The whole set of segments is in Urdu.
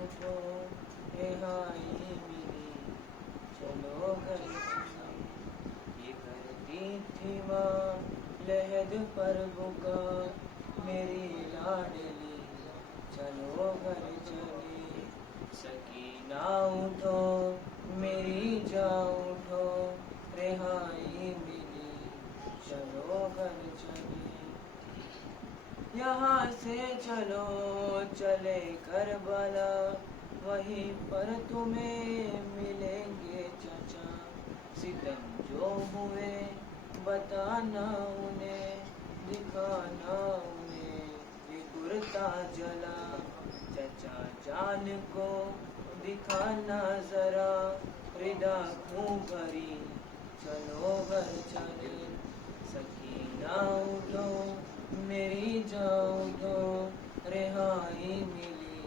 اٹھو رہائی ملی چلو گھر چلے. یہ کرتی تھی ماں لحد پر بکا میری لاڈلی چلو گھر چلے. سکینہ اٹھو میری جاں اٹھو رہائی ملی چلو گھر چلے. یہاں سے چلو چلے کربلا وہیں پر تمہیں ملیں گے چچا. ستم جو ہوئے بتانا انہیں دکھانا انہیں یہ کرتا جلا. چچا جان کو دکھانا ذرا ردا کیوں بھری چلو گھر چلے. سکینہ اٹھو میری جاں اٹھو رہائی ملی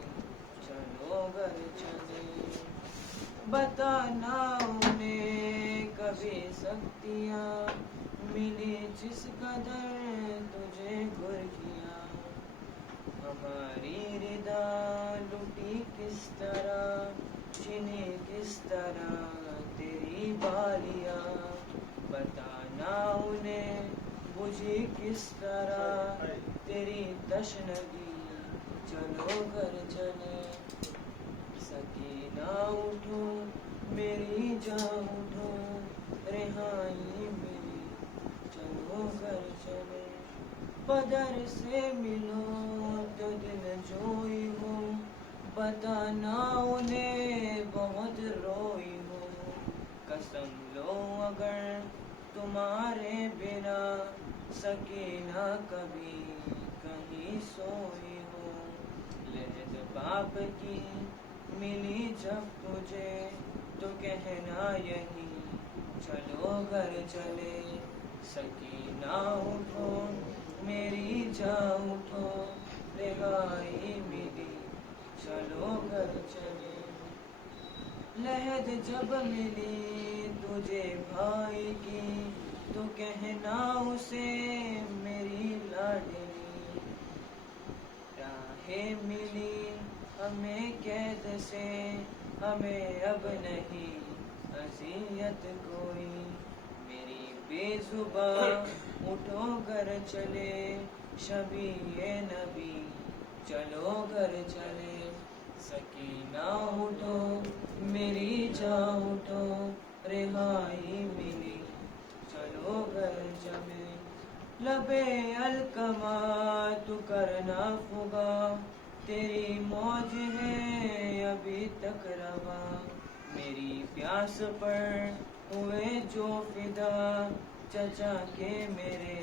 چلو گھر چلے. بتانا انہیں کبھی سختیاں ملی جس قدر تجھے گر کیا. ہماری ردا لٹی کس طرح چھنی کس طرح تیری بالیاں. بتانا انہیں بجھی کس طرح تیری تشنگی چلو گھر چلے. سکینہ اٹھو میری جاں اٹھو رہائی ملی چلو گھر چلے. بدر سے ملو تو دل جوئی ہوں بتانا انہیں بہت روئی ہوں. قسم لو اگر تمہارے بنا سکینہ کبھی کہیں سوئی ہو. لحد باپ کی ملی جب تجھے تو کہنا یہی چلو گھر چلے. سکینہ اٹھو میری جاں اٹھو رہائی ملی چلو گھر چلے. لحد جب ملی تجھے بھائی کی تو کہنا اسے میری لاڈلی. راہیں ملی ہمیں قید سے ہمیں اب نہیں اذیت کوئی. میری بے زباں اٹھو گھر چلے شبیہ نبی چلو گھر چلے. سکینہ اٹھو میری جاں اٹھو رہائی ملی چلو گھر چلے. لبے الکما تو کرنا فغا تیری موج ہے ابھی تک روا. میری پیاس پر ہوئے جو فدا چچا کے میرے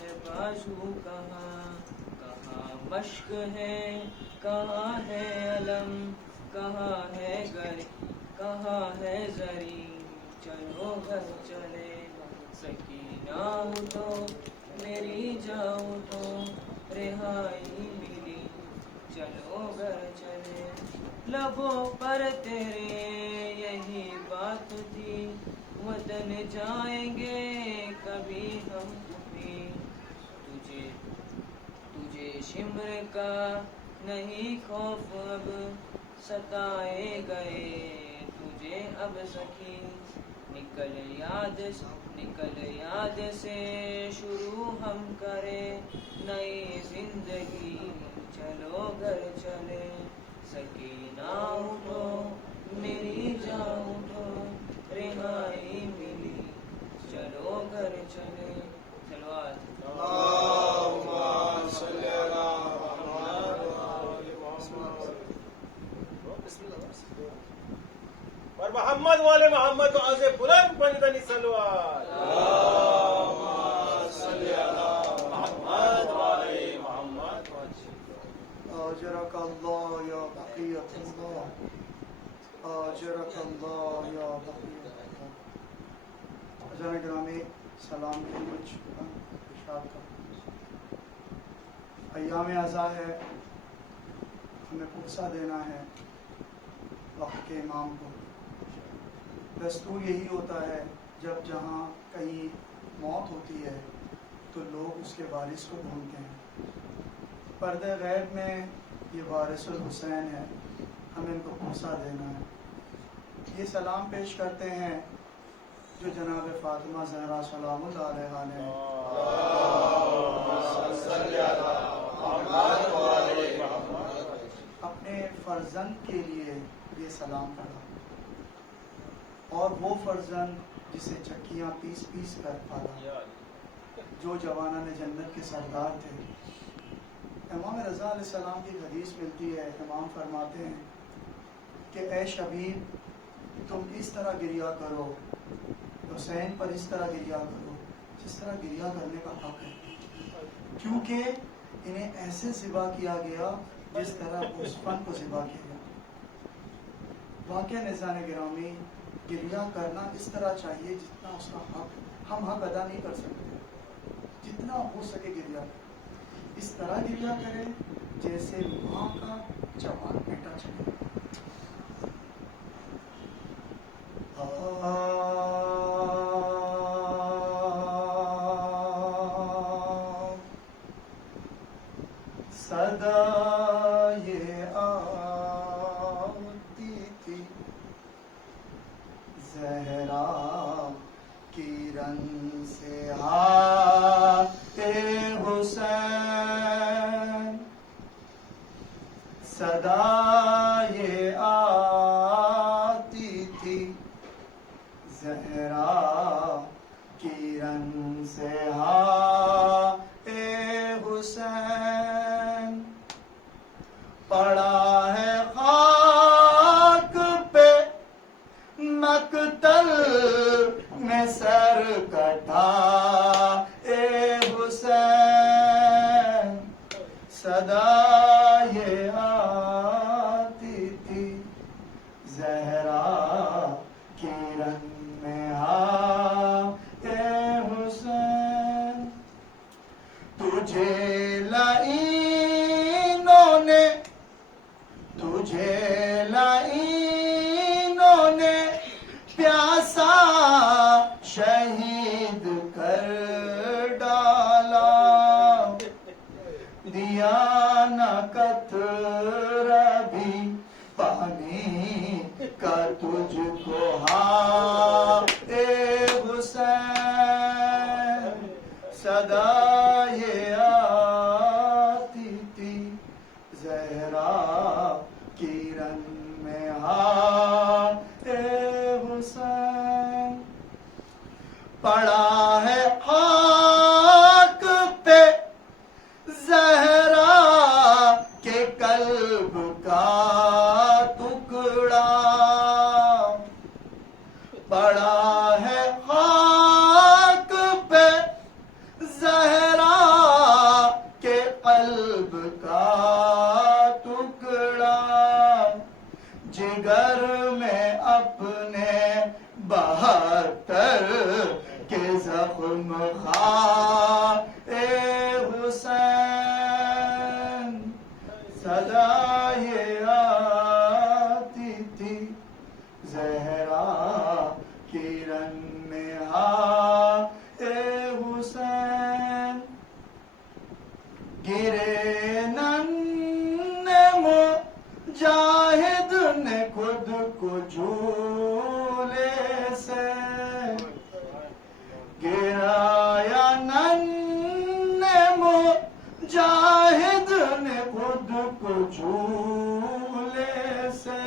ہے بازو کہاں. کہاں مشق ہے کہاں ہے علم کہاں ہے گر کہاں ہے زری چلو گھر چلے. سکینہ اٹھو میری جاں اٹھو رہائی ملی چلو گھر چلے. لبوں پر تیرے یہی بات تھی وطن جائیں گے کبھی ہم بھی. تجھے شمر کا نہیں خوف اب ستائے گئے تجھے اب سخی. نکل یاد سے شروع ہم کریں نئی زندگی چلو گھر چلے. سکینہ اٹھو میری جاں اٹھو رہائی ملی چلو گھر چلے. صلوات اللہم صلی علی محمد اور محمد والے محمد کو آزے بلند پنجدنی صلوات. اللہم صلی علی محمد والے محمد. آجرک اللہ یا بقیت اللہ آجرک اللہ یا بقیت اللہ. اجان گرامی سلام خدمت شکران ارشاد کا. ایام ازاں ہے ہمیں پرسہ دینا ہے وقت کے امام کو. دستور یہی ہوتا ہے جب جہاں کہیں موت ہوتی ہے تو لوگ اس کے وارث کو ڈھونڈتے ہیں. پردہ غیب میں یہ وارث الحسین ہے ہمیں ان کو پہنچا دینا ہے. یہ سلام پیش کرتے ہیں جو جناب فاطمہ زہرا سلام اللہ علیہا نے اپنے فرزند کے لیے یہ سلام پڑھا، اور وہ فرزند جسے چکیاں پیس پیس کر پالا، جو جوانان جنت کے سردار تھے. امام رضا علیہ السلام کی حدیث ملتی ہے، امام فرماتے ہیں کہ اے شبیب تم اس طرح گریہ کرو، حسین پر اس طرح گریہ کرو جس طرح گریہ کرنے کا حق ہے، کیونکہ انہیں ایسے ذبح کیا گیا جس طرح بچپن کو ذبح کیا گیا. واقعہ نذران گرامی، گریہ کرنا اس طرح چاہیے جتنا اس کا حق، ہم حق ادا نہیں کر سکتے، جتنا ہو سکے گریہ کریں. اس طرح گریہ کریں جیسے ماں کا جوان بیٹا چلے. صدا یہ آتی تھی زہرا کی رن سے ہاتھ حسین، صدا یہ آتی تھی زہرا کی رن سے ہاتھ حسین. پڑا ہے خاک پہ مقتل میں سر کٹا اے حسین، صدا یہ آتی تھی زہرا کی رن میں اے حسین. تجھے لعینوں نے پیاسا شہید کر ڈالا، دیا نہ قطرہ بھی پانی کا تجھ کو اے حسین، صدا یہ آتی تھی زہرا کی رن میں اے حسین. پڑا ہے خاک پہ زہرا کے قلب کا ٹکڑا، پڑا ہے خاک پہ زہرا کے قلب کا ٹکڑا، جگر میں اپنے 72 کے زخم خا اے حسین، صدا یہ آتی تھی زہرا کی رن میں اے حسین. گرے ننھے مجاہد نے خود کو جھولے سے گرایا، ننھے مجاہد نے خود کو جھولے سے،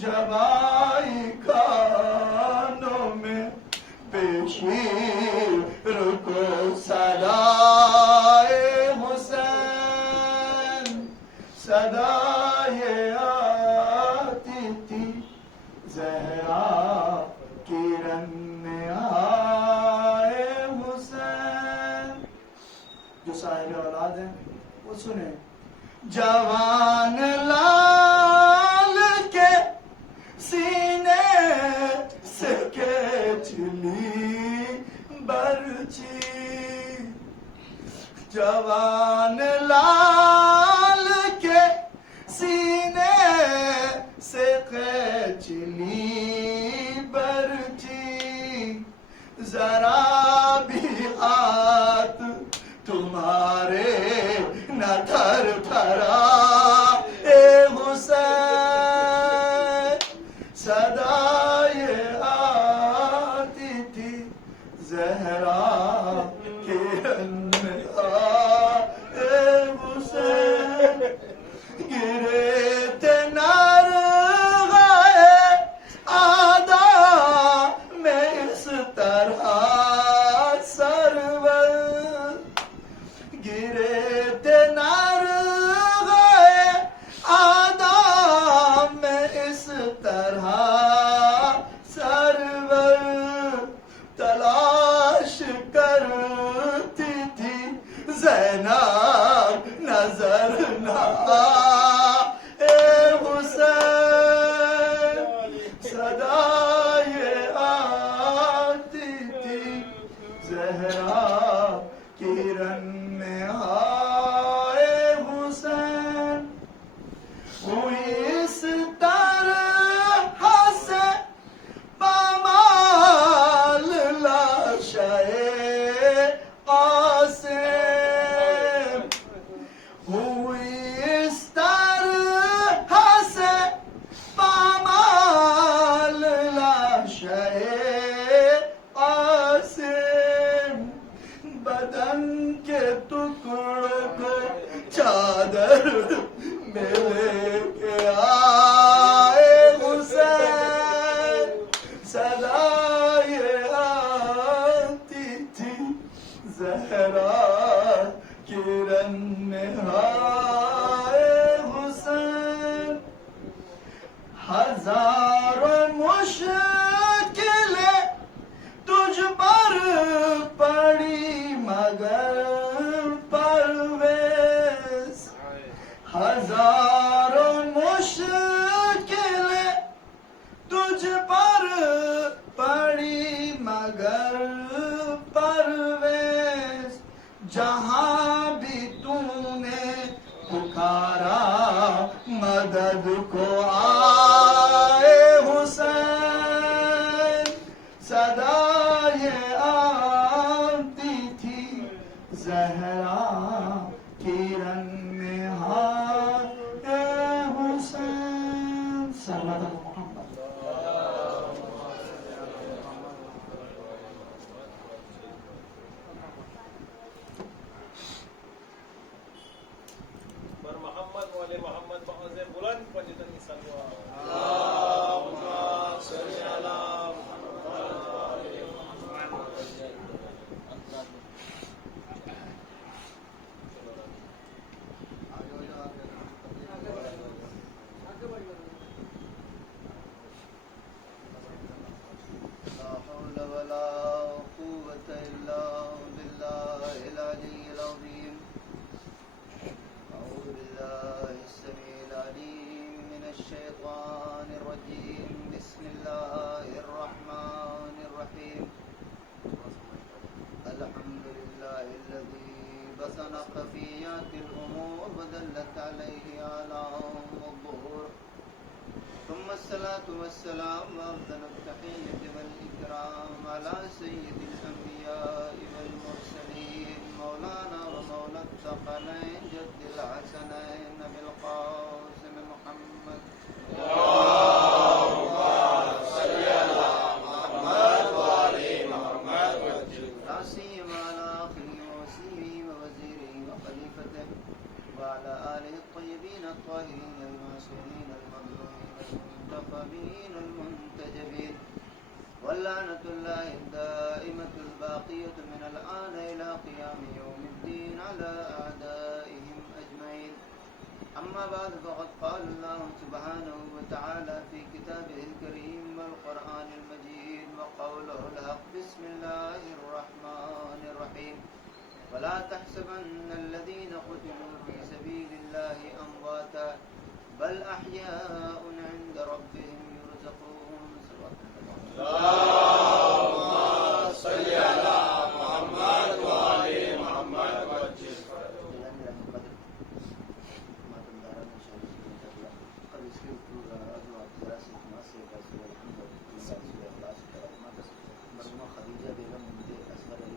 جب آئی کانوں میں پیشیر کو صدا حسین، صدا یہ آتی تھی زہرا کی رن میں حسین. جو صاحب اولاد ہیں وہ سنیں. جوان لال کے سینے سے کھینچ لی برچی، جوان لال کے سینے سے کھینچ لی برچی، ذرا بھی ہاتھ تمہارے نہ تھر تھرا اے حسین، گرے نار گئے آدم میں اس طرح سرور تلاش کرتی تھی زینب نظر نہ آئے حسین صدا یہ آتی تھی زہرا کرن میں آئے حسین ہوئی اس طرح سے پامال لاشائے قاسم ہوئی اس طرح سے پامال لاشائے قاسم بدن کے ٹکڑوں کو چادر میں لے کے آئے حسین صدا یہ آتی تھی زہرا کرن میں آئے حسین ہزاروں مشکلیں تجھ پر پڑی مگر پرویز ہزاروں مشکلیں تجھ پر پڑی مگر پرویز جہاں بھی تو نے پکارا مدد کو آئے حسین صدا یہ آتی تھی زہرا کرن میں آئے حسین سرمد محمد بر محمد والے محمد بآواز بلند پنجتنی سلوات لا حول ولا قوة إلا بالله العلي العظيم أعوذ بالله السميع العليم من الشيطان الرجيم بسم الله الرحمن الرحيم الحمد لله الذي بسن خفيات الأمور ودلت عليه آلام الظهور ثم الصلاة والسلام وأفضل التحية والإكرام على سيد الأنبياء والمرسلين مولانا ومولى الثقلين جد الحسنين أبي القاسم محمد لا سيما على أخيه ووصيه ووزيره وخليفته وعلى آله الطيبين الطاهرين المعصومين المظلومين المنتخبين المنتجبين واللعنة الله الدائمة الباقية من الآن إلى قيام يوم الدين على أعدائهم أجمعين أما بعد فقد قال الله سبحانه وتعالى في كتابه الكريم والقرآن المجيد وقوله الحق بسم الله الرحمن الرحيم ولا تحسبن الذين قتلوا في سبيل الله أمواتا بل أحياء عند ربهم يرزقون اللهم صل على محمد وآل محمد وجل خدیجہ بیگم بنت اصغر علی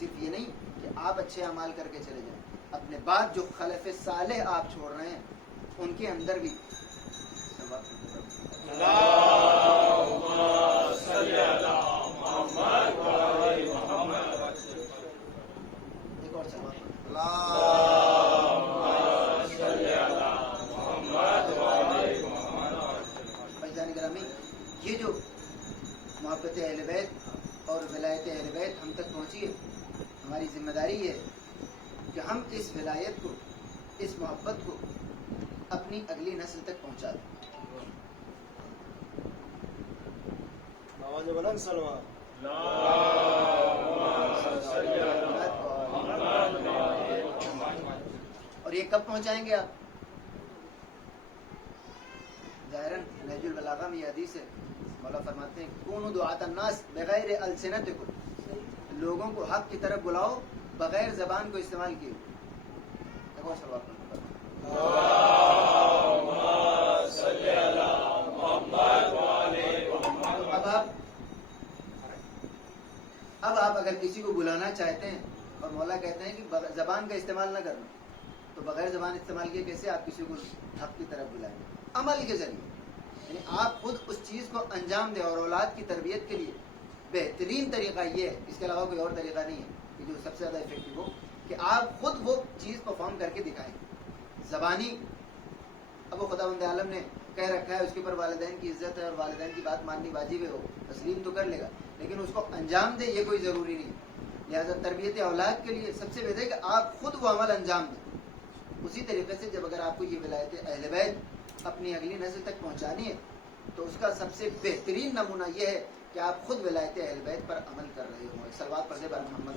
صرف یہ نہیں کہ آپ اچھے اعمال کر کے چلے جائیں، اپنے بعد جو خلف صالح آپ چھوڑ رہے ہیں ان کے اندر بھی ایک اور بھائی گرامی، یہ جو محبت اہل بیت اور ولایت اہل بیت ہم تک پہنچی ہے، ہماری ذمہ داری یہ ہے کہ ہم اس ولایت کو، اس محبت کو اپنی اگلی نسل تک پہنچا دیں. آواز بلند سلوات. اور یہ کب پہنچائیں گے آپ؟ ظاہراً نہج البلاغہ میں یہ حدیث ہے، مولا فرماتے ہیں کونوا دعاۃ الناس بغیر السنتکم، لوگوں کو حق کی طرف بلاؤ بغیر زبان کو استعمال کیے. اب آپ اگر کسی کو بلانا چاہتے ہیں اور مولا کہتے ہیں کہ زبان کا استعمال نہ کرنا، تو بغیر زبان استعمال کیے کیسے آپ کسی کو حق کی طرف بلائیں؟ عمل کے ذریعے، یعنی آپ خود اس چیز کو انجام دیں. اور اولاد کی تربیت کے لیے بہترین طریقہ یہ ہے، اس کے علاوہ کوئی اور طریقہ نہیں ہے کہ جو سب سے زیادہ افیکٹو ہو، کہ آپ خود وہ چیز پرفارم کر کے دکھائیں. زبانی اب وہ خداوند عالم نے کہہ رکھا ہے اس کے اوپر والدین کی عزت ہے اور والدین کی بات ماننی واجب ہے، وہ تسلیم تو کر لے گا لیکن اس کو انجام دے یہ کوئی ضروری نہیں. لہٰذا تربیت اولاد کے لیے سب سے بہتر ہے کہ آپ خود وہ عمل انجام دیں. اسی طریقے سے جب اگر آپ کو یہ ولایت اہل بیت اپنی اگلی نسل تک پہنچانی ہے تو اس کا سب سے بہترین نمونہ یہ ہے کہ آپ خود ولایت اہل بیت پر عمل کر رہے ہوں. صلوات پڑھتے بر محمد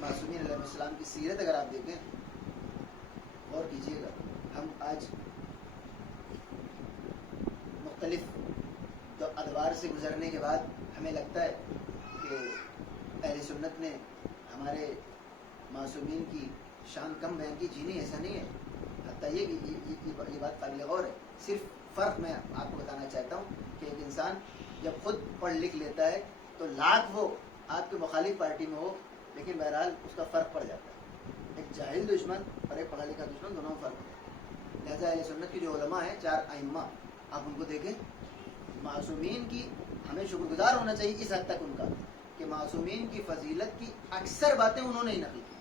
معصومین علیہ السلام کی سیرت اگر آپ دیکھیں، غور کیجیے گا. ہم آج مختلف ادوار سے گزرنے کے بعد ہمیں لگتا ہے کہ اہل سنت نے ہمارے معصومین کی شان کم بیان کی. جی نہیں، ایسا نہیں ہے. حتیٰ یہ بات قابل غور ہے. صرف فرق میں آپ کو بتانا چاہتا ہوں کہ ایک انسان جب خود پڑھ لکھ لیتا ہے تو لاکھ وہ آپ کے مخالف پارٹی میں ہو لیکن بہرحال اس کا فرق پڑ جاتا ہے. ایک جاہل دشمن اور ایک پڑھا لکھا دشمن دونوں میں فرق ہے. لہٰذا اہل سنت کی جو علماء ہیں، 4 ائمہ، آپ ان کو دیکھیں. معصومین کی ہمیں شکر گزار ہونا چاہیے اس حد تک ان کا کہ معصومین کی فضیلت کی اکثر باتیں انہوں نے ہی نقل کی.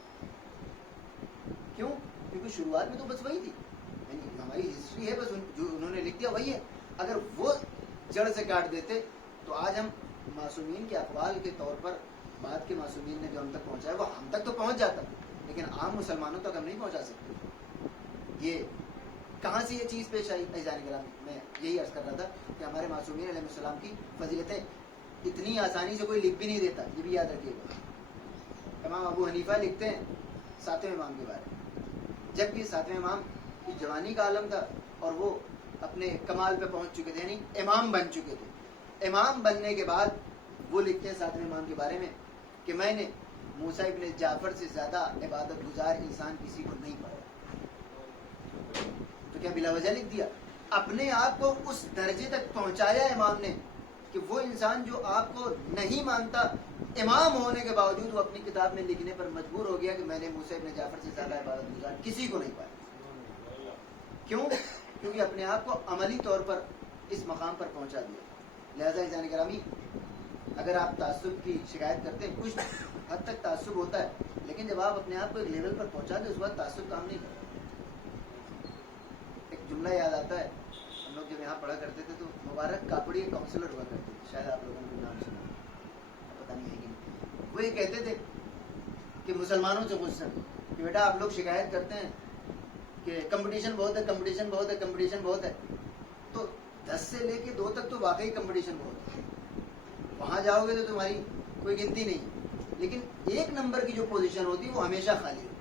کیوں؟ کیونکہ شروعات میں تو بس وہی تھی، یعنی ہماری ہسٹری ہے، بس جو انہوں نے لکھ دیا وہی ہے. اگر وہ جڑ سے کاٹ دیتے تو آج ہم معصومین کے اقوال کے طور پر بعد کے معصومین نے جو ہم تک پہنچایا وہ ہم تک تو پہنچ جاتا لیکن عام مسلمانوں تک ہم نہیں پہنچا سکتے. یہ کہاں سے یہ چیز پیش آئی؟ عزیزان کرام، میں یہی عرض کر رہا تھا کہ ہمارے معصومین علیہ السلام کی فضیلتیں اتنی آسانی سے کوئی لکھ بھی نہیں دیتا. یہ بھی یاد رکھیے گا. امام ابو حنیفہ لکھتے ہیں 7ویں امام کے بارے میں، جبکہ 7ویں امام کی جوانی کا عالم تھا اور وہ اپنے کمال پہ پہنچ چکے تھے، یعنی امام بن چکے تھے. امام بننے کے بعد وہ لکھتے ہیں 7ویں امام کے بارے میں کہ میں نے موسیٰ ابن جعفر سے زیادہ عبادت گزار انسان کسی کو نہیں پایا. تو کیا بلا وجہ لکھ دیا؟ اپنے آپ کو اس درجے تک پہنچایا امام نے کہ وہ انسان جو آپ کو نہیں مانتا، امام ہونے کے باوجود وہ اپنی کتاب میں لکھنے پر مجبور ہو گیا کہ میں نے موسیٰ ابن جعفر سے زیادہ عبادت گزار کسی کو نہیں پایا. کیوں؟ کیونکہ اپنے آپ کو عملی طور پر اس مقام پر پہنچا دیا. لہذا عزیزان گرامی، اگر آپ تعصب کی شکایت کرتے ہیں، کچھ حد تک تعصب ہوتا ہے لیکن جب آپ اپنے آپ کو ایک لیول پر پہنچا دیں اس وقت تعصب کام نہیں کرتا. ایک جملہ یاد آتا ہے، ہم لوگ جب یہاں پڑھا کرتے تھے تو مبارک کاپڑی کاؤنسلر ہوا کرتے تھے، شاید آپ لوگوں نے نام سنا، پتہ نہیں ہے کہ نہیں. وہ یہ کہتے تھے کہ مسلمانوں سے غصہ کہ بیٹا آپ لوگ شکایت کرتے ہیں کہ کمپٹیشن بہت ہے، کمپٹیشن بہت ہے، کمپٹیشن بہت ہے، تو 10 سے لے کے 2 تک تو واقعی کمپٹیشن بہت ہے. وہاں جاؤ گے تو تمہاری کوئی گنتی نہیں، لیکن 1 نمبر کی جو پوزیشن ہوتی ہے وہ ہمیشہ خالی ہوتی ہے.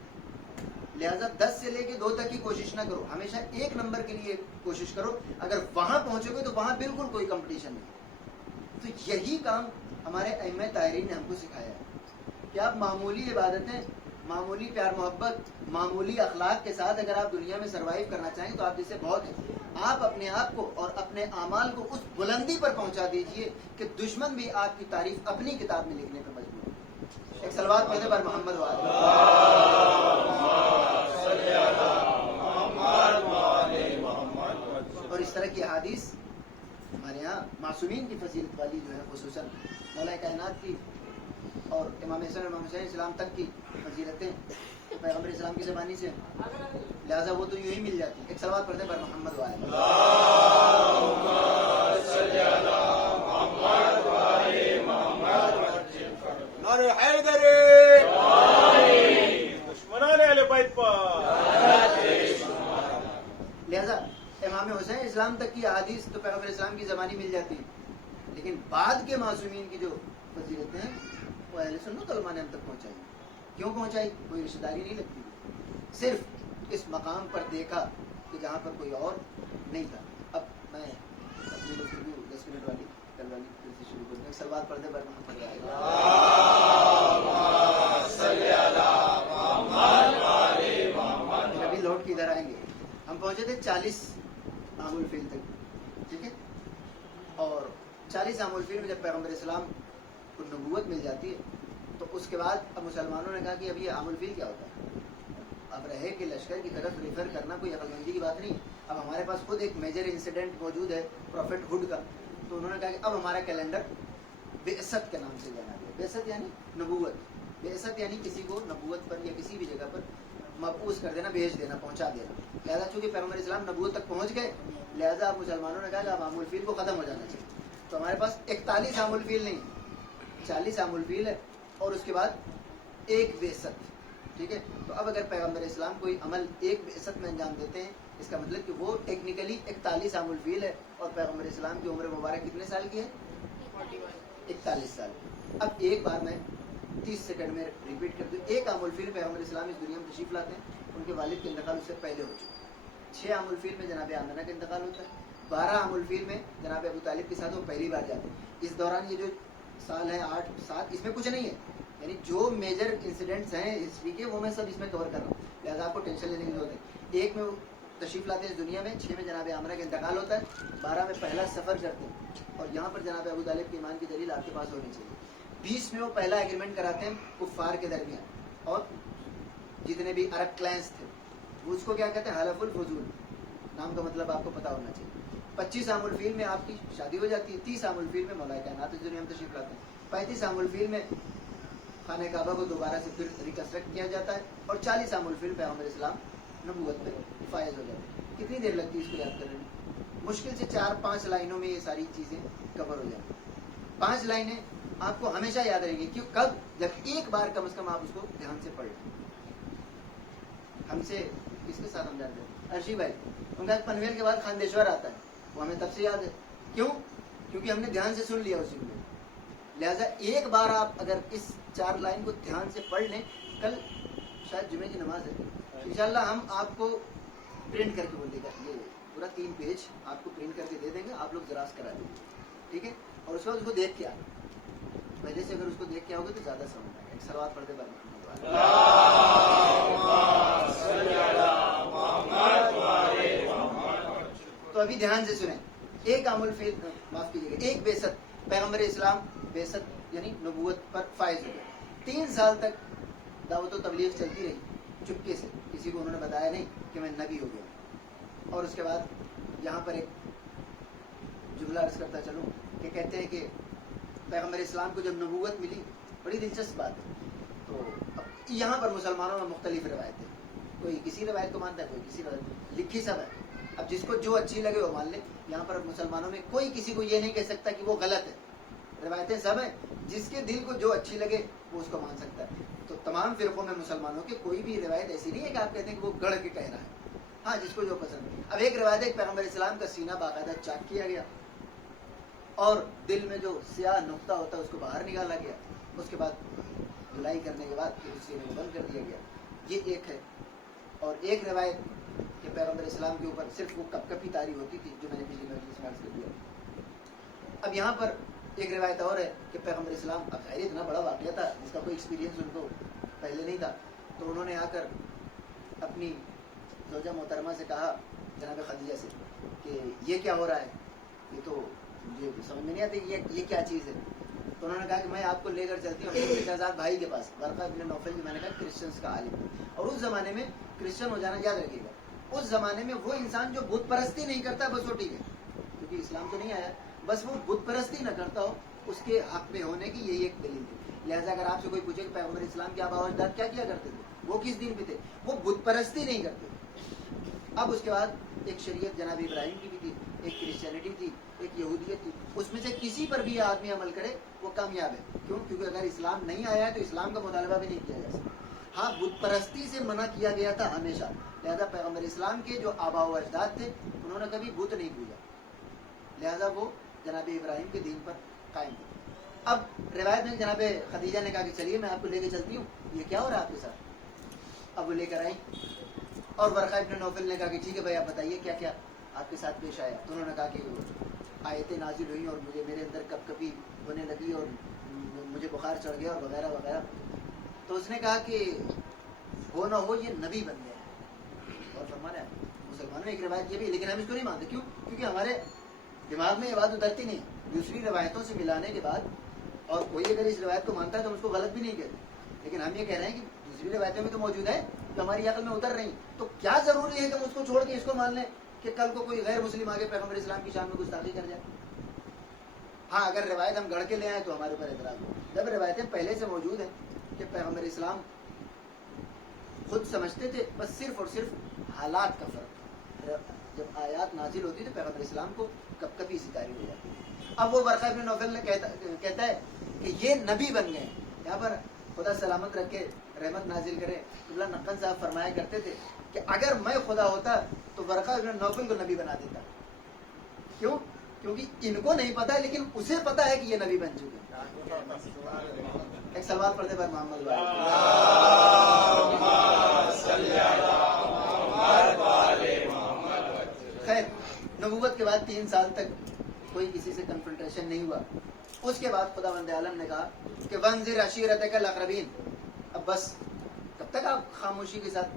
لہٰذا 10 سے لے کے 2 تک کی کوشش نہ کرو، ہمیشہ 1 نمبر کے لیے کوشش کرو. اگر وہاں پہنچو گے تو وہاں بالکل کوئی کمپٹیشن نہیں. تو یہی کام ہمارے ائمہ طاہرین نے ہم کو سکھایا ہے کہ آپ معمولی عبادتیں، معمولی پیار محبت، معمولی اخلاق کے ساتھ اگر آپ دنیا میں سروائیو کرنا چاہیں تو آپ جیسے بہت ہیں. آپ اپنے آپ کو اور اپنے اعمال کو اس بلندی پر پہنچا دیجئے کہ دشمن بھی آپ کی تعریف اپنی کتاب میں لکھنے پر مجبور ہے. ایک صلوات پڑھنے پر محمد وعلى اور اس طرح کی احادیث ہمارے یہاں معصومین کی فضیلت والی جو ہے خصوصاً مولا کائنات کی اور امام حسن اور امام حسین اسلام تک کی فضیلتیں پیغمبر اسلام کی زبانی سے لہذا وہ تو یوں ہی مل جاتی. ایک صلوات پڑھتے پر محمد وعلى نعرہ حیدری دشمنان اہل بیت پر. لہذا امام حسین اسلام تک کی احادیث تو پیغمبر اسلام کی زبانی مل جاتی ہیں, لیکن بعد کے معصومین کی جو فضیلتیں ہیں وہ اہل سنت علماء نے ہم تک پہنچائی. کیوں پہنچائی؟ کوئی رشتہ داری نہیں لگتی, صرف اس مقام پر دیکھا کہ جہاں پر کوئی اور نہیں تھا. اب میں اپنی گفتگو 10 منٹ والی کل والی پھر سے شروع کروں گا. ایک سلوات پڑھتے پر محمد ابھی لوٹ کے ادھر آئیں گے. ہم پہنچے تھے 40 عام الفیل تک, ٹھیک ہے, اور 40 عام الفیل میں جب پیغمبر اسلام کو نبوت مل جاتی ہے تو اس کے بعد اب مسلمانوں نے کہا کہ اب یہ عام الفیل کیا ہوتا ہے. اب رہے کہ لشکر کی طرف ریفر کرنا کوئی عقل مندی کی بات نہیں. اب ہمارے پاس خود ایک میجر انسیڈنٹ موجود ہے پروفٹ ہوڈ کا, تو انہوں نے کہا کہ اب ہمارا کیلنڈر بعثت کے نام سے جانا گیا. بعثت یعنی نبوت, بعثت یعنی کسی کو نبوت پر یا کسی بھی جگہ پر مبعوث کر دینا, بھیج دینا, پہنچا دینا. لہذا چونکہ پیغمبر اسلام نبوت تک پہنچ گئے, لہذا اب مسلمانوں نے کہا کہ اب عام الفیل کو ختم ہو جانا چاہیے. تو ہمارے پاس 41 عام الفیل نہیں, 40 عام الفیل ہے اور اس کے بعد ایک بعثت, ٹھیک ہے. تو اب اگر پیغمبر اسلام کوئی عمل ایک بعثت میں انجام دیتے ہیں, اس کا مطلب کہ وہ ٹیکنیکلی 41 عام الفیل ہے, اور پیغمبر اسلام کی عمر مبارک کتنے سال کی ہے؟ 41 سال. اب ایک بار میں 30 سیکنڈ میں ریپیٹ کر دوں. ایک عام الفیل پیغمبر اسلام اس دنیا میں تشریف لاتے ہیں, ان کے والد کے انتقال اس سے پہلے ہو چکے. 6 عام الفیل میں جناب آمنہ کا انتقال ہوتا ہے. 12 عام الفیل میں جناب ابو طالب کے ساتھ وہ پہلی بار جاتے ہیں. اس دوران یہ جو سال ہے 8 7 اس میں کچھ نہیں ہے, یعنی جو میجر انسیڈنٹس ہیں ہسٹری کے وہ میں سب اس میں کور کر رہا ہوں, لہٰذا آپ کو ٹینشن لینے کی ضرورت ہے. ایک میں وہ تشریف لاتے ہیں اس دنیا میں, 6 میں جناب آمنہ کا انتقال ہوتا ہے, 12 میں پہلا سفر کرتے ہیں, اور یہاں پر جناب ابو طالب کے ایمان کی دلیل آپ کے پاس ہونی چاہیے. 20 میں وہ پہلا ایگریمنٹ کراتے ہیں کفار کے درمیان, اور جتنے بھی عرب کلینس تھے وہ اس کو کیا کہتے ہیں, حلف الفضول, نام کا مطلب آپ کو پتا ہونا چاہیے. 25 عام الفیل میں آپ کی شادی ہو جاتی ہے. 30 عام الفیل میں مولا کائنات اس دنیا میں تشریف لاتے ہیں. 35 عام الفیل میں خانہ کعبہ کو دوبارہ سے پھر ریکنسٹرکٹ کیا جاتا ہے, اور 40 عام الفیل پیغمبر اسلام نبوت میں فائز ہو جاتے ہیں. کتنی دیر لگتی ہے اس کو یاد کرنے میں؟ مشکل سے 4-5 لائنوں میں یہ ساری چیزیں کور ہو جاتی ہیں. 5 لائنیں آپ کو ہمیشہ یاد رہیں گی. کیوں؟ کب؟ جب ایک بار کم از کم آپ اس کو دھیان سے پڑھ لیں. ہم سے کس کے ساتھ ہم جانتے ہیں؟ ارشی بھائی, ان کا پنویل کے بعد خاندیشور آتا ہے, وہ ہمیں تب سے یاد ہے. کیوں؟ کیونکہ ہم نے دھیان سے سن لیا اسی میں. لہذا ایک بار آپ اگر اس 4 لائن کو دھیان سے پڑھ لیں, کل شاید جمعے کی نماز ہے, انشاءاللہ ہم آپ کو پرنٹ کر کے بول دے گا, یہ پورا 3 پیج آپ کو پرنٹ کر کے دے دیں گے, آپ لوگ زراعت کرا دیں گے, ٹھیک ہے. اور اس کے بعد اس کو دیکھ کے آئیں, پہلے سے اگر اس کو دیکھ کے آؤ گے تو زیادہ سمجھ آئے گا. ایک سلوات پڑھتے بعد تو ابھی دھیان سے سنیں. ایک عام الفیل, معاف کیجیے گا, ایک بعثت, پیغمبر اسلام بعثت یعنی نبوت پر فائز ہو گئے. 3 سال تک دعوت و تبلیغ چلتی رہی چپکے سے, کسی کو انہوں نے بتایا نہیں کہ میں نبی ہو گیا. اور اس کے بعد یہاں پر ایک جملہ عرض کرتا چلوں کہ کہتے ہیں کہ پیغمبر اسلام کو جب نبوت ملی, بڑی دلچسپ بات ہے. تو اب یہاں پر مسلمانوں میں مختلف روایتیں, کوئی کسی روایت کو مانتا ہے, کوئی کسی روایت, لکھی سب ہے. اب جس کو جو اچھی لگے وہ مان لے. یہاں پر مسلمانوں میں کوئی کسی کو یہ نہیں کہہ سکتا کہ وہ غلط ہے, روایتیں سب ہیں, جس کے دل کو جو اچھی لگے وہ اس کو مان سکتا ہے. تو تمام فرقوں میں مسلمانوں کی کوئی بھی روایت ایسی نہیں ہے کہ آپ کہتے ہیں کہ وہ گڑھ کے کہہ رہا ہے, ہاں جس کو جو پسند ہے. اب ایک روایت ہے پیغمبر اسلام کا سینہ باقاعدہ چاک کیا گیا, اور دل میں جو سیاہ نقطہ ہوتا ہے اس کو باہر نکالا گیا. اس کے بعد دھلائی کرنے کے بعد اس سینے کو بند کر دیا گیا. یہ ایک ہے. اور ایک روایت کہ پیغمبر اسلام کے اوپر صرف وہ کپ کپی تاری ہوتی تھی, جو میں نے پچھلی مجلس میں عرض کر دیا. اب یہاں پر ایک روایت اور ہے کہ پیغمبر اسلام, اب خیر اتنا بڑا واقعہ تھا جس کا کوئی ایکسپیرینس ان کو پہلے نہیں تھا, تو انہوں نے آ کر اپنی زوجہ محترمہ سے کہا, جناب خدیجہ سے, کہ یہ کیا ہو رہا ہے, یہ تو مجھے سمجھ میں نہیں آتی یہ کیا چیز ہے. تو انہوں نے کہا کہ میں آپ کو لے کر چلتی ہوں اپنے شہزاد بھائی کے پاس, ورقہ ابن نوفل جو میں نے کہا کرسچنس کا عالم. اور اس زمانے میں کرسچن ہو جانا, یاد رکھیے گا, اس زمانے میں وہ انسان جو بت پرستی نہیں کرتا بس وہ ٹھیک ہے, کیونکہ اسلام تو نہیں آیا, بس وہ بت پرستی نہ کرتا ہو, اس کے حق میں ہونے کی یہی ایک دلیل تھی. لہٰذا اگر آپ سے کوئی پوچھے کہ پیغمبر اسلام کے آباء و اجداد کیا کیا کرتے تھے, وہ کس دین پہ تھے, وہ بت پرستی نہیں کرتے. اب اس کے بعد ایک شریعت جناب ابراہیم کی بھی تھی, ایک کرسچینٹی تھی, ایک یہودیت تھی. اس میں سے کسی پر بھی آدمی عمل کرے وہ کامیاب ہے. کیوں؟ کیونکہ اگر اسلام نہیں آیا ہے تو اسلام کا مطالبہ بھی نہیں کیا جا سکتا. ہاں, بت پرستی سے منع کیا گیا تھا ہمیشہ. لہذا پیغمبر اسلام کے جو آباء و اجداد تھے انہوں نے کبھی بت نہیں پوجا, لہذا وہ جناب ابراہیم کے دین پر قائم تھے. اب روایت میں جناب خدیجہ نے کہا کہ چلیے میں آپ کو لے کے چلتی ہوں, یہ کیا ہو رہا ہے آپ کے ساتھ. اب وہ لے کر آئی اور ورقہ ابن نوفل نے کہا کہ ٹھیک ہے بھائی آپ بتائیے کیا کیا آپ کے ساتھ پیش آیا. تو انہوں نے کہا کہ آیتیں نازل ہوئی اور مجھے میرے اندر کپ کپی ہونے لگی اور مجھے بخار چڑھ گیا اور وغیرہ وغیرہ. تو اس نے کہا کہ ہو نہ ہو یہ نبی بن گیا ہے. اور فرمانا ہے مسلمانوں میں ایک روایت یہ بھی, لیکن ہم اس کو نہیں مانتے. کیوں؟ کیونکہ ہمارے دماغ میں یہ بات اترتی نہیں. دوسری روایتوں سے ملانے کے بعد, اور کوئی اگر اس روایت کو مانتا ہے تو ہم اس کو غلط بھی نہیں کہتے, لیکن ہم یہ کہہ رہے ہیں کہ دوسری روایتیں بھی تو موجود ہیں جو ہماری عقل میں اتر رہی, تو کیا ضروری ہے کہ ہم اس کو چھوڑ کے اس کو مان لیں کہ کل کو کوئی غیر مسلم آگے پیغمبر اسلام کی شان میں گستاخی کر جائے. ہاں, اگر روایت ہم گڑھ کے لے آئیں تو ہمارے اوپر اعتراض ہو. جب روایتیں پہلے سے موجود ہیں کہ پیغمبر اسلام خود سمجھتے تھے, بس صرف اور صرف حالات کا فرق. جب آیات نازل ہوتی تو پیغمبر اسلام کو کب کبھی ستاری ہو جاتی. اب وہ ورقہ ابن نوفل نے کہتا ہے کہ یہ نبی بن گئے. یہاں پر خدا سلامت رکھے, رحمت نازل کرے, قبلہ نقن صاحب فرمایا کرتے تھے کہ اگر میں خدا ہوتا تو ورقہ ابن نوفل کو نبی بنا دیتا. کیوں؟ کیونکہ ان کو نہیں پتا لیکن اسے پتا ہے کہ یہ نبی بن چکے. ایک سوال پڑھتے پر محمد خیر, نبوت کے بعد 3 سال تک کوئی کسی سے کنفرنٹیشن نہیں ہوا. اس کے بعد خدا بند عالم نے کہا کہ وانذر عشیرتک الاقربین. اب بس کب تک آپ خاموشی کے ساتھ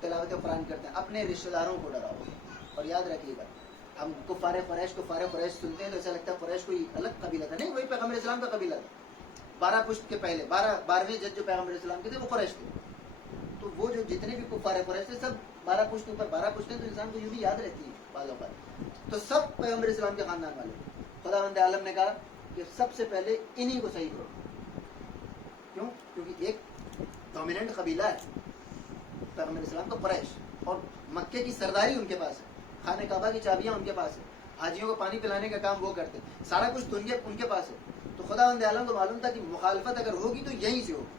تلاوت قرآن کرتے ہیں, اپنے رشتہ داروں کو ڈراؤ. اور یاد رکھیے گا, ہم کفار قریش سنتے ہیں تو ایسا لگتا ہے قریش کوئی الگ قبیلہ تھا. نہیں, وہی پیغمبر اسلام کا قبیلہ تھا. 12 پشت کے پہلے 12ویں جج جو پیغمبر اسلام کے تھے وہ قریش تھے. تو وہ جو جتنے بھی کفار قریش تھے سب 12 پشت اوپر 12 پشتیں, تو انسان کو یوں بھی یاد رہتی ہے بعض اوقات. تو سب پیغمبر اسلام کے خاندان والے. خدا بند عالم نے کہا کہ سب سے پہلے انہی کو صحیح کرو. کیوں؟ کیونکہ ایک ڈومیننٹ قبیلہ ہے پیغمبر اسلام کا قریش, اور مکے کی سرداری ان کے پاس ہے, خانہ کعبہ کی چابیاں ان کے پاس ہے, حاجیوں کو پانی پلانے کا کام وہ کرتے, سارا کچھ ان کے پاس ہے. تو خدا بند عالم کو معلوم تھا کہ مخالفت اگر ہوگی تو یہیں سے ہوگی,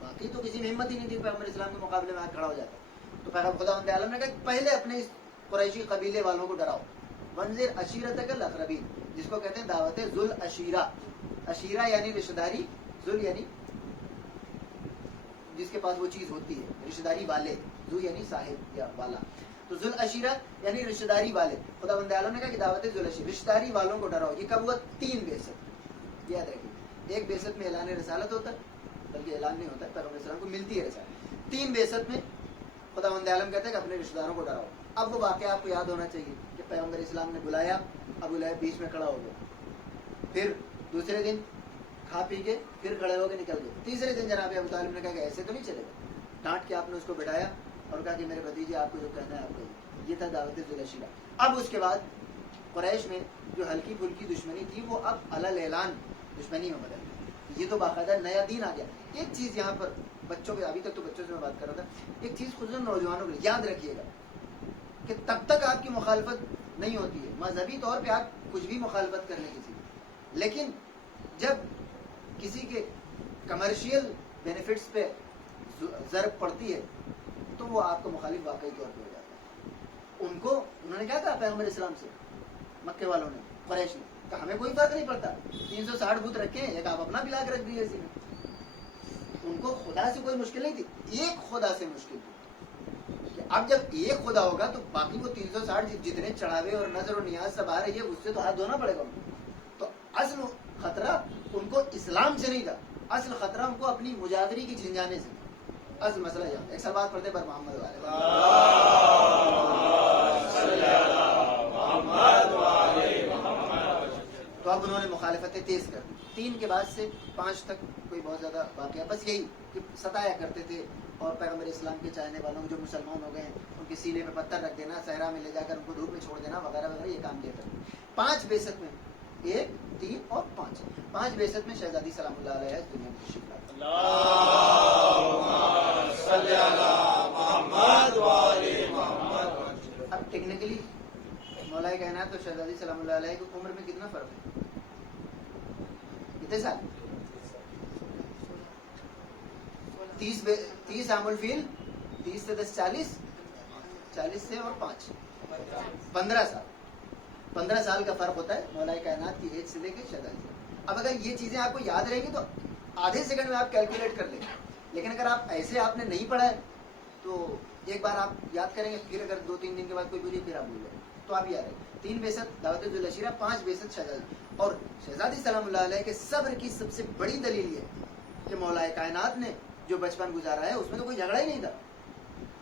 باقی تو کسی میں ہمت ہی نہیں تھی پیغمبر اسلام کے مقابلے میں ہاتھ کھڑا ہو جاتا. تو خدا بند عالم نے کہا کہ پہلے اپنے اس قریشی قبیلے والوں کو ڈراؤ. وانذر عشیرتک الاقربین, جس کو کہتے ہیں دعوت ذل عشیرہ. عشیرہ یعنی رشتہ داری, ذل یعنی جس کے پاس وہ چیز ہوتی ہے, رشتہ داری والے, ذو یعنی صاحب یا والا. تو ذل عشیرہ یعنی رشتہ داری والے. خدا بند عالم نے کہا کہ دعوت ذل عشیرہ, رشتہ داری والوں کو ڈراؤ. یہ کب ہوا؟ 3 بعثت. یاد رکھیے, ایک بعثت میں اعلان رسالت ہوتا ہے, بلکہ اعلان نہیں ہوتا ہے, پیغمبر اسلام کو ملتی ہے رسالت. 3 بعثت میں خدا بند عالم کہتے ہیں کہ اپنے رشتہ داروں کو ڈراؤ. اب وہ واقعہ آپ کو یاد ہونا چاہیے کہ پیغمبر اسلام نے بلایا, ابو لہب بیچ میں کھڑا ہو گیا, پھر دوسرے دن کھا پی کے پھر کھڑے ہو کے نکل گئے. تیسرے دن جناب ابو طالب نے کہا کہ ایسے تو نہیں چلے گا. ڈانٹ کے آپ نے اس کو بٹھایا اور کہا کہ میرے بھتیجے آپ کو جو کہنا ہے آپ کہیے. یہ تھا دعوت ذل عشیرہ. اب اس کے بعد قریش میں جو ہلکی پھلکی دشمنی تھی وہ اب علل اعلان دشمنی میں بدل گئی. یہ تو باقاعدہ نیا دین آ گیا. ایک چیز یہاں پر بچوں کے, ابھی تک تو بچوں سے میں بات کر رہا تھا, ایک چیز خصوصاً نوجوانوں کے لیے یاد رکھیے گا کہ تب تک آپ کی مخالفت نہیں ہوتی ہے, مذہبی طور پہ آپ کچھ بھی مخالفت کر لیں کسی کی, لیکن جب کسی کے کمرشیل بینیفٹس پہ ضرب پڑتی ہے تو وہ آپ کا مخالف واقعی طور پہ ہو جاتا ہے. انہوں نے کیا کہا پیغمبر اسلام سے, مکے والوں نے, قریش نے کہا ہمیں کوئی فرق نہیں پڑتا, 360 بت رکھے ہیں, ایک آپ اپنا بھی لا کے رکھ دیے اسی میں. ان کو خدا سے کوئی مشکل نہیں تھی, ایک خدا سے مشکل تھی کہ اب جب ایک خدا ہوگا تو باقی وہ 360 جتنے چڑھاوے اور نظر اور نیاز سب آ رہی ہے اس سے تو ہاتھ دھونا پڑے گا. تو اصل خطرہ ان کو اسلام سے نہیں تھا, اصل خطرہ ان کو اپنی مجادری کی جھنجھانے سے. اصل مسئلہ یہ. ایک سوال پڑھتے پر محمد والے تو اب انہوں نے مخالفتیں تیز کر دی. 3 کے بعد سے 5 تک کوئی بہت زیادہ واقعہ بس یہی کہ ستایا کرتے تھے اور پیغمبر اسلام کے چاہنے والوں جو مسلمان ہو گئے ہیں ان کے سینے پہ پتھر رکھ دینا, صحرا میں لے جا کر ان کو دھوپ میں چھوڑ دینا وغیرہ وغیرہ, یہ کام کیا کرتے. 5 بعثت میں 1, 3 اور 5 بعثت میں شہزادی سلام اللہ علیہ اس دنیا میں تشریف لاتے. اب ٹیکنیکلی مولا کائنات اور شہزادی سلام اللہ علیہ کی عمر میں کتنا فرق ہے؟ کتنے سال؟ 30 عام الفیل, 30 سے 10 40, 40 سے اور 5 15 سال. 15 سال کا فرق ہوتا ہے مولا کائنات کی ایج سے لے کے شہزادی. اب اگر یہ چیزیں آپ کو یاد رہیں گی تو آدھے سیکنڈ میں آپ کیلکولیٹ کر لیں گے, لیکن اگر آپ ایسے آپ نے نہیں پڑھا ہے تو ایک بار آپ یاد کریں گے, پھر اگر 2-3 دن کے بعد کوئی بری پھر آپ بھول جائیں تو آپ یاد رہیں. 3 بعثت دعوت ذوالعشیرہ, 5 بعثت شہزادی. اور شہزادی سلام اللہ علیہ کے صبر کی سب سے بڑی دلیل یہ کہ مولا کائنات نے جو بچپن گزارا ہے اس میں تو کوئی جھگڑا ہی نہیں تھا.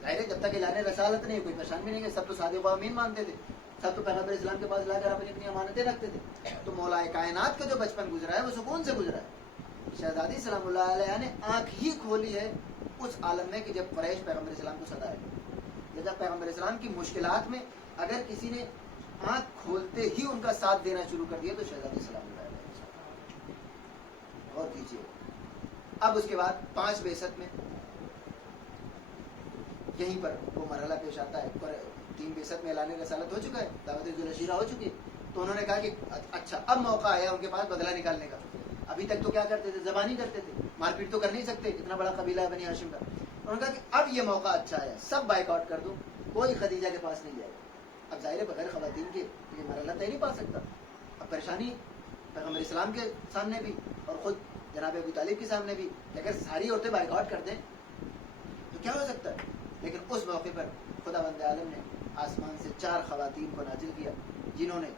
ظاہر ہے جب تک اعلان رسالت نہیں کوئی پریشان بھی نہیں ہے, سب تو صادق و امین مانتے تھے, سب تو پیغمبر اسلام کے پاس لا کر اپنی اپنی امانتیں رکھتے تھے. تو مولا کائنات کا جو بچپن گزرا ہے وہ سکون سے گزرا ہے. شہزادی سلام اللہ علیہ نے آنکھ ہی کھولی ہے اس عالم میں کہ جب قریش پیغمبر اسلام کو صدا ہے, جب پیغمبر اسلام کی مشکلات میں اگر کسی نے آنکھ کھولتے ہی ان کا ساتھ دینا شروع کر دیا تو شہزادی سلام اللہ علیہ. اور کیجیے. اب اس کے بعد 5 بعثت میں یہیں پر وہ مرحلہ پیش آتا ہے. 3 بعثت میں اعلان رسالت ہو چکا ہے, دعوت ذوالعشیرہ ہو چکی ہے, تو انہوں نے کہا کہ اچھا اب موقع آیا ان کے پاس بدلہ نکالنے کا. ابھی تک تو کیا کرتے تھے, زبانی کرتے تھے, مار پیٹ تو کر نہیں سکتے, اتنا بڑا قبیلہ ہے بنی ہاشم کا. انہوں نے کہا کہ اب یہ موقع اچھا ہے, سب بائیک آؤٹ کر دو, کوئی خدیجہ کے پاس نہیں جائے. اب ظاہر ہے بغیر خواتین کے یہ مرحلہ طے نہیں پا سکتا. اب پریشانی پیغمبر اسلام کے سامنے بھی اور خود جناب ابو طالب کے سامنے بھی کہ اگر ساری عورتیں بائیک آؤٹ کر دیں تو کیا ہو سکتا ہے. لیکن اس موقع پر خدا بند عالم نے آسمان سے 4 خواتین کو نازل کیا جنہوں نے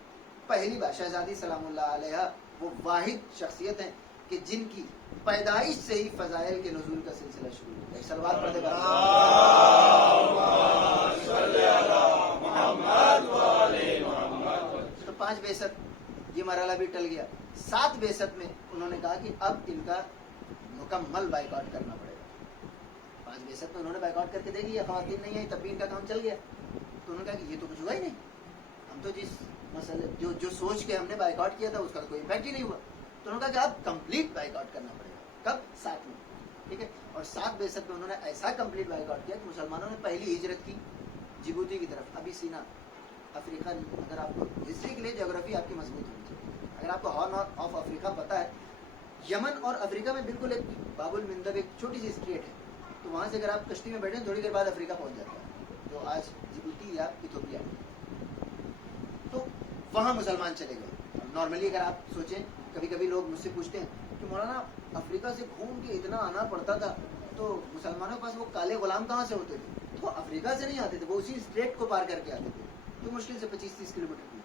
پہلی بار, شہزادی سلام اللہ علیہ وہ واحد شخصیت ہیں کہ جن کی پیدائش سے ہی فضائل کے نزول کا سلسلہ شروع ہوا. ایک سلوات پڑھتے تو 5 بعثت یہ مرحلہ بھی ٹل گیا. 7 بعثت میں انہوں نے کہا کہ اب ان کا مکمل بائیک آؤٹ کرنا پڑے گا. 5 بعثت میں انہوں نے بائیک آؤٹ کر کے دیکھ لیا, خواتین نہیں آئی تب بھی ان کا کام چل گیا. تو انہوں نے کہا کہ یہ تو کچھ ہوا ہی نہیں, ہم تو جس مسئلے جو سوچ کے ہم نے بائیک آؤٹ کیا تھا اس کا کوئی امپیکٹ ہی نہیں ہوا. تو انہوں نے کہا کہ اب کمپلیٹ بائیک آؤٹ کرنا پڑے گا. کب؟ 7 میں. ٹھیک ہے. اور 7 بعثت میں انہوں نے ایسا کمپلیٹ بائیک آؤٹ کیا کہ مسلمانوں نے پہلی ہجرت کی جبوتی کی طرف, ابھی سینا افریقہ. اگر آپ کو ہسٹری کے لیے جغرافی آپ کی مضبوط ہونی چاہیے. اگر آپ کو ہارن آف افریقہ پتہ ہے, یمن اور افریقہ میں بالکل ایک باب المندب ایک چھوٹی سی اسٹریٹ ہے, تو وہاں سے اگر آپ کشتی میں بیٹھیں تھوڑی دیر بعد افریقہ پہنچ جاتا ہے, جو آج جبوتی یا ایتھوپیا ہے. تو وہاں مسلمان چلے گئے. نارملی اگر آپ سوچیں, کبھی کبھی لوگ مجھ سے پوچھتے ہیں کہ مولانا افریقہ سے گھوم کے اتنا آنا پڑتا تھا تو مسلمانوں کے پاس وہ کالے غلام کہاں سے ہوتے تھے؟ تو وہ افریقہ سے نہیں آتے تھے, وہ اسی اسٹریٹ کو پار کر کے آتے تھے جو مشکل سے 25-30 کلومیٹر کی.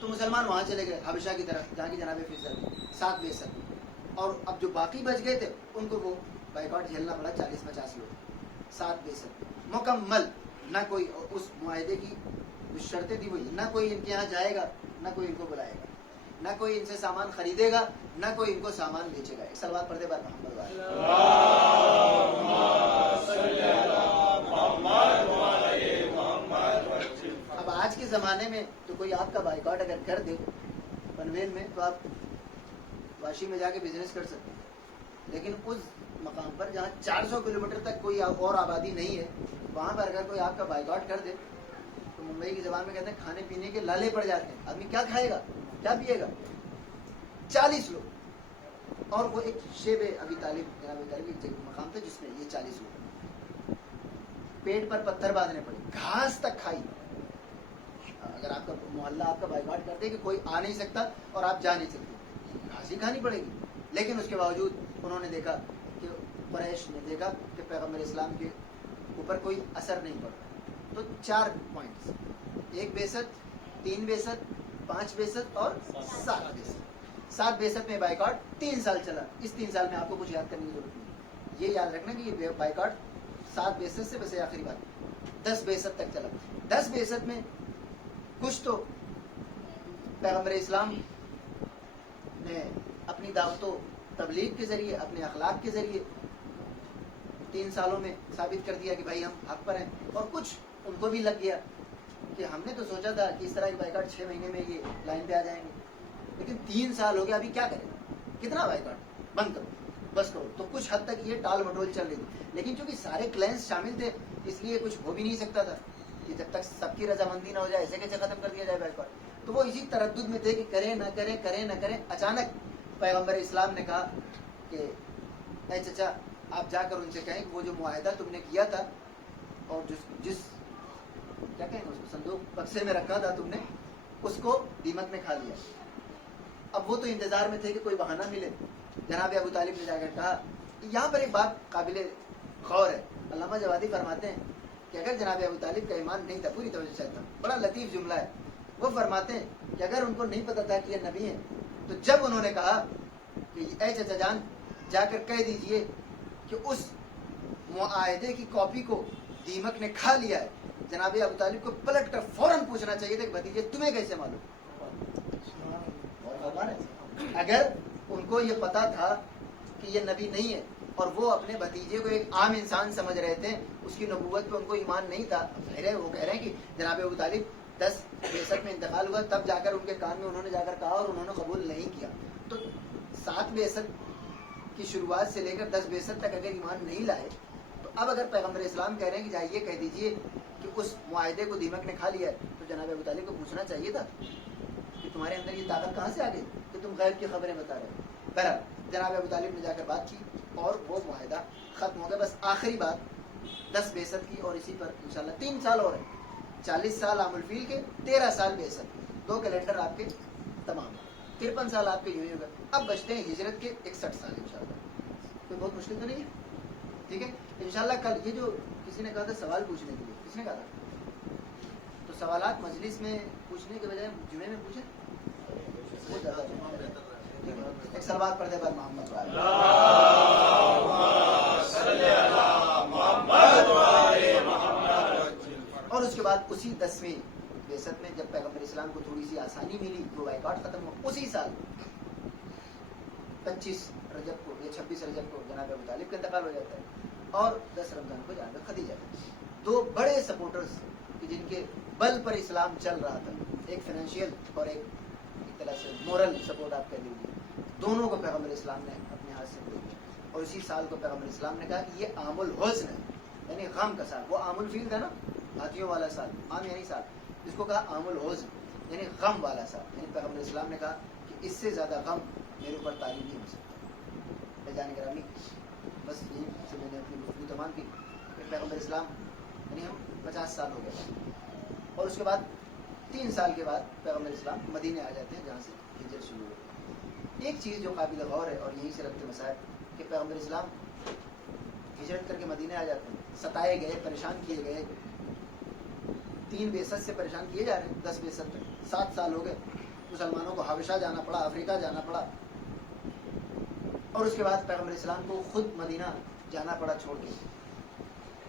تو مسلمان وہاں چلے گئے حبشہ کی طرف جہاں کی جناب فیصل 7 بعثت. اور اب جو باقی بچ گئے تھے ان کو وہ بائیک آؤٹ جھیلنا پڑا 40-50 لوگ. 7 بعثت مکمل, نہ کوئی اس معاہدے کی جو شرطیں تھی وہی, نہ کوئی ان کے یہاں جائے گا, نہ کوئی ان کو بلائے گا, نہ کوئی ان سے سامان خریدے گا, نہ کوئی ان کو سامان بیچے گا. ایک سلوات پڑھتے بار محمد. اب آج کے زمانے میں تو کوئی آپ کا بائیک آؤٹ اگر کر دے پنویل میں تو آپ واشی میں جا کے بزنس کر سکتے ہیں, لیکن اس مقام پر جہاں 400 کلومیٹر تک کوئی اور آبادی نہیں ہے وہاں پر اگر کوئی آپ کا بائیک آؤٹ کر دے تو ممبئی کی زبان میں کہتے ہیں کھانے پینے کے لالے پڑ جاتے ہیں. آدمی کیا کھائے گا, کیا پیے گا؟ 40 لوگ. اور وہ ایک شیب ابی طالب جناب ابی طالب ایک مقام تھا جس میں یہ 40 لوگ پیٹ پر پتھر باندھنے پڑے, گھاس تک کھائی. اگر آپ کا محلہ آپ کا بائیک آؤٹ کرتے کہ کوئی آ نہیں سکتا اور آپ جا نہیں سکتے, گھاس ہی کھانی پڑے گی. لیکن اس کے باوجود انہوں نے دیکھا کہ قریش نے دیکھا کہ پیغمبر اسلام کے اوپر کوئی اثر نہیں پڑ رہا, تو 4 پوائنٹس, 1 بعثت, 3 بعثت, 5 بعثت اور 7 بعثت. 7 بعثت میں بائیک آؤٹ 3 سال چلا. اس 3 سال میں آپ کو کچھ یاد کرنے کی ضرورت نہیں, یہ یاد رکھنا کہ یہ بائیک آؤٹ 7 بعثت سے بس آخری بات 10 بعثت تک چلا. 10 بعثت میں کچھ تو پیغمبر اسلام نے اپنی دعوت و تبلیغ کے ذریعے اپنے اخلاق کے ذریعے 3 سالوں میں ثابت کر دیا کہ بھائی ہم حق پر ہیں. اور کچھ ان کو بھی لگ گیا کہ ہم نے تو سوچا تھا کہ اس طرح کی بائیکاٹ 6 مہینے میں یہ لائن پہ آ جائیں گے, لیکن 3 سال ہو گیا, ابھی کیا کریں, کتنا بائیکاٹ, بند کرو, بس کرو. تو کچھ حد تک یہ ٹال مٹول چل رہی تھی, لیکن چونکہ سارے کلینس شامل تھے اس لیے کچھ ہو بھی نہیں سکتا تھا کہ جب تک سب کی رضامندی نہ ہو جائے ایسے کیسے ختم کر دیا جائے بائیکاٹ. تو وہ اسی تردد میں تھے کہ کریں نہ کریں, کریں نہ کریں. اچانک پیغمبر اسلام نے کہا کہ اے چچا آپ جا کر ان سے کہیں کہ وہ جو معاہدہ تم نے کیا تھا اور جس کیا کہیں اس کو صندوق بکسے میں رکھا تھا تم نے, اس کو دیمک نے کھا لیا. اب وہ تو انتظار میں تھے کہ کوئی بہانہ ملے. جناب ابو طالب نے جا کر کہا, یہاں پر ایک بات قابل غور ہے. علامہ جوادی فرماتے ہیں کہ اگر جناب ابو طالب کا ایمان نہیں تھا, پوری توجہ چاہتا ہوں, بڑا لطیف جملہ ہے. وہ فرماتے ہیں کہ اگر ان کو نہیں پتا تھا کہ یہ نبی ہیں, تو جب انہوں نے کہا کہ اے چچا جان جا کر کہہ دیجئے کہ اس معاہدے کی کاپی کو دیمک نے کھا لیا ہے, جناب ابو طالب کو پلٹ کر فوراً پوچھنا چاہیے تھا کہ بھتیجے تمہیں کیسے معلوم. اگر ان کو یہ پتا تھا کہ یہ نبی نہیں ہے اور وہ اپنے بھتیجے کو ایک عام انسان سمجھ رہے تھے, اس کی نبوت پہ ان کو ایمان نہیں تھا, وہ کہہ رہے ہیں کہ جناب ابو طالب 10 بعثت میں انتقال ہوا تب جا کر ان کے کان میں انہوں نے جا کر کہا اور انہوں نے قبول نہیں کیا. تو 7 بعثت کی شروعات سے لے کر 10 بعثت تک اگر ایمان نہیں لائے, تو اب اگر پیغمبر اسلام کہہ رہے ہیں کہ جائیے کہہ دیجئے کہ اس معاہدے کو دیمک نے کھا لیا ہے, تو جناب ابو طالب کو پوچھنا چاہیے تھا کہ تمہارے اندر یہ طاقت کہاں سے آ گئی کہ تم غیب کی خبریں بتا رہے ہو. بہرحال جناب ابو طالب نے جا کر بات کی اور وہ معاہدہ ختم ہو گیا. بس آخری بات 10 بعثت کی, اور اسی پر انشاءاللہ 3 سال اور ہیں, 40 سال عام الفیل کے, 13 سال بعثت, 2 کیلنڈر آپ کے تمام, 53 سال آپ کے یوں ہی ہو گئے. اب بچتے ہیں ہجرت کے 61 سال انشاءاللہ. کوئی بہت مشکل تو نہیں ہے, ٹھیک ہے انشاءاللہ. کل یہ جو کسی نے کہا تھا سوال پوچھنے کے لیے, کس نے کہا تھا, تو سوالات مجلس میں پوچھنے کے بجائے جمعے میں پوچھیں, وہ زیادہ بہتر ہے. ایک سلوات پڑھتے بعد محمد اور اس کے بعد اسی 10ویں بعثت میں جب پیغمبر اسلام کو تھوڑی سی آسانی ملی, وہ بائیکاٹ ختم ہوا, اسی سال 25 رجب کو یا 26 رجب کو جناب ابو طالب کا انتقال ہو جاتا ہے, اور 10 رمضان کو جناب خدیجہ. 2 بڑے سپورٹرز جن کے بل پر اسلام چل رہا تھا, ایک فائنینشیل اور ایک طرح سے مورل سپورٹ آپ کہہ لیجیے, دونوں کو پیغمبر اسلام نے اپنے ہاتھ سے دے دیا. اور اسی سال کو پیغمبر اسلام نے کہا کہ یہ عام الحزن ہے, یعنی غم کا سال. وہ عام الفیل تھا نا, ہاتھیوں والا سال, عام یعنی سال, اس کو کہا عام الحزن یعنی غم والا سال. یعنی پیغمبر اسلام نے کہا کہ اس سے زیادہ غم میرے اوپر تعلیم نہیں ہو سکتا. جانے گرامی, بس یہی سے میں نے اپنی گفتگو تمام کی کہ پیغمبر اسلام یعنی ہم 50 سال ہو گئے, اور اس کے بعد 3 سال کے بعد پیغمبر اسلام مدینے آ جاتے ہیں جہاں سے ہجرت شروع ہوئی. ایک چیز جو قابل غور ہے اور یہی سے ربط مسائل کہ پیغمبر اسلام ہجرت کر کے مدینے آ جاتے ہیں, ستائے گئے, پریشان کیے گئے, 3 بعثت سے پریشان کیے جا رہے ہیں, 10 بعثت تک 7 سال ہو گئے. مسلمانوں کو حبشہ جانا پڑا, افریقہ جانا پڑا, اور اس کے بعد پیغمبر اسلام کو خود مدینہ جانا پڑا چھوڑ کے.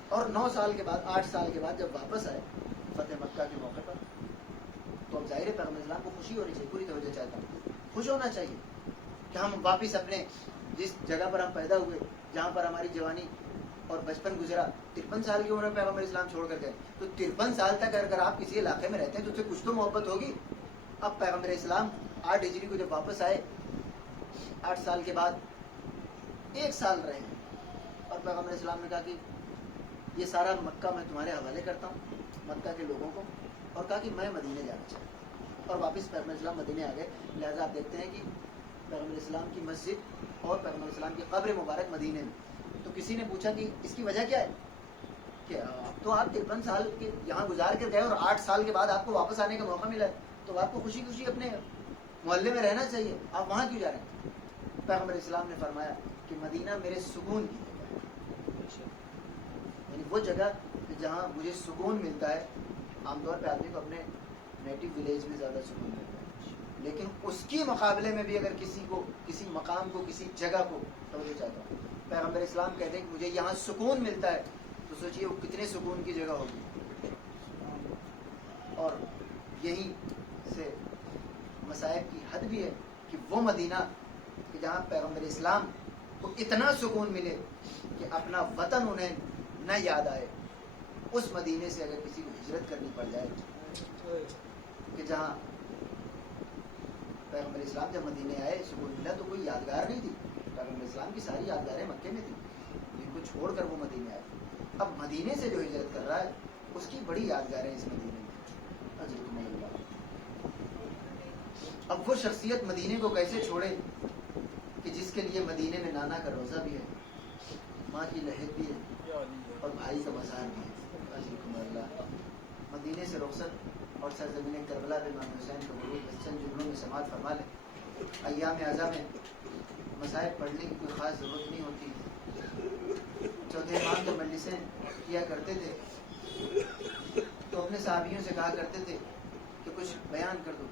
اور 9 سال کے بعد, 8 سال کے بعد جب واپس آئے فتح مکہ کے موقع پر, تو اب ظاہر ہے پیغمبر اسلام کو خوشی ہونی چاہیے, پوری توجہ چاہتا ہوں, خوش ہونا چاہیے کہ ہم واپس اپنے جس جگہ پر ہم پیدا ہوئے, جہاں پر ہماری جوانی اور بچپن گزرا, 53 سال کی عمر میں پیغمبر اسلام چھوڑ کر گئے. تو 53 سال تک اگر آپ کسی علاقے میں رہتے ہیں تو اس سے کچھ تو محبت ہوگی. اب پیغمبر اسلام 8 ہجری کو جب واپس آئے, 8 سال کے بعد 1 سال رہے, اور پیغمبر اسلام نے کہا کہ یہ سارا مکہ میں تمہارے حوالے کرتا ہوں, مکہ کے لوگوں کو, اور کہا کہ میں مدینے جانا چاہتا ہوں, اور واپس پیغمبر اسلام مدینے آ گئے. لہٰذا آپ دیکھتے ہیں کہ پیغمبر اسلام کی مسجد اور پیغمبر اسلام کی قبر مبارک مدینے میں. تو کسی نے پوچھا کہ اس کی وجہ کیا ہے, کہ اب تو آپ 53 سال کے یہاں گزار کر گئے اور 8 سال کے بعد آپ کو واپس آنے کا موقع ملا ہے, تو آپ کو خوشی خوشی اپنے محلے میں رہنا چاہیے, آپ وہاں کیوں جا رہے ہیں. پیغمبر اسلام نے فرمایا کہ مدینہ میرے سکون کی جگہ ہے, یعنی وہ جگہ جہاں مجھے سکون ملتا ہے. عام طور پہ آدمی کو اپنے نیٹو ولیج میں زیادہ سکون ملتا ہے, لیکن اس کے مقابلے میں بھی اگر کسی کو, کسی مقام کو, کسی جگہ کو توجہ چاہتا ہوں, پیغمبر اسلام کہتے ہیں کہ مجھے یہاں سکون ملتا ہے, تو سوچئے وہ کتنے سکون کی جگہ ہوگی. اور یہی سے مصائب کی حد بھی ہے کہ وہ مدینہ کہ جہاں پیغمبر اسلام کو اتنا سکون ملے کہ اپنا وطن انہیں نہ یاد آئے، اس مدینے سے اگر کسی کو ہجرت کرنی پڑ جائے کہ جہاں پیغمبر اسلام جب مدینے آئے سکون ملا، تو کوئی یادگار نہیں تھی، پیغمبر اسلام کی ساری یادگاریں مکے میں تھیں، جن کو چھوڑ کر وہ مدینے آئے۔ اب مدینے سے جو ہجرت کر رہا ہے اس کی بڑی یادگاریں اس مدینے میں، اجرکم اللہ۔ اب وہ شخصیت مدینے کو کیسے چھوڑے کہ جس کے لیے مدینے میں نانا کا روزہ بھی ہے، ماں کی لہد بھی ہے اور بھائی کا مزار بھی ہے، اجرکم اللہ۔ مدینے سے رخصت اور سرزمین کربلا پہ امام حسین کا غروب بس چند جملوں میں سماعت فرما لیں۔ ایام اعظم میں مصائب پڑھنے کی کوئی خاص ضرورت نہیں ہوتی۔ چوتھے امام جب مجلسیں کیا کرتے تھے تو اپنے صحابیوں سے کہا کرتے تھے کہ کچھ بیان کر دو،